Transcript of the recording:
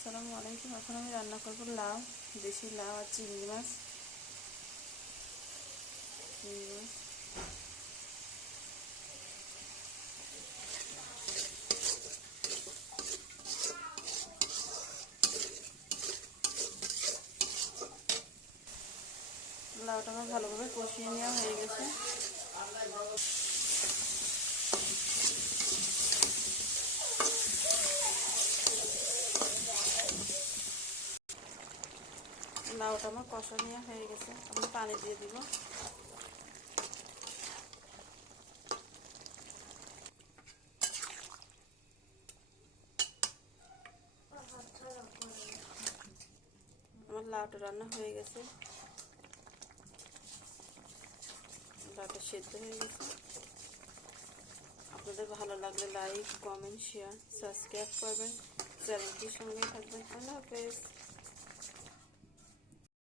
আসসালামু আলাইকুম। এখন আমি রান্না করব লাউ, দেশি লাউ আর চিংড়ি মাছ। লাউটা আমার ভালোভাবে কষিয়ে নেওয়া হয়ে গেছে। লাউটা আমার কষা নেওয়া হয়ে গেছে, আমি পানি দিয়ে দিব। আমার লাউটা রান্না হয়ে গেছে, লাউটা সেদ্ধ হয়ে গেছে। আপনাদের ভালো লাগলে লাইক, কমেন্ট, শেয়ার, সাবস্ক্রাইব করবেন, চ্যানেলটির সঙ্গেই থাকবেন। আল্লাহ হাফেজ।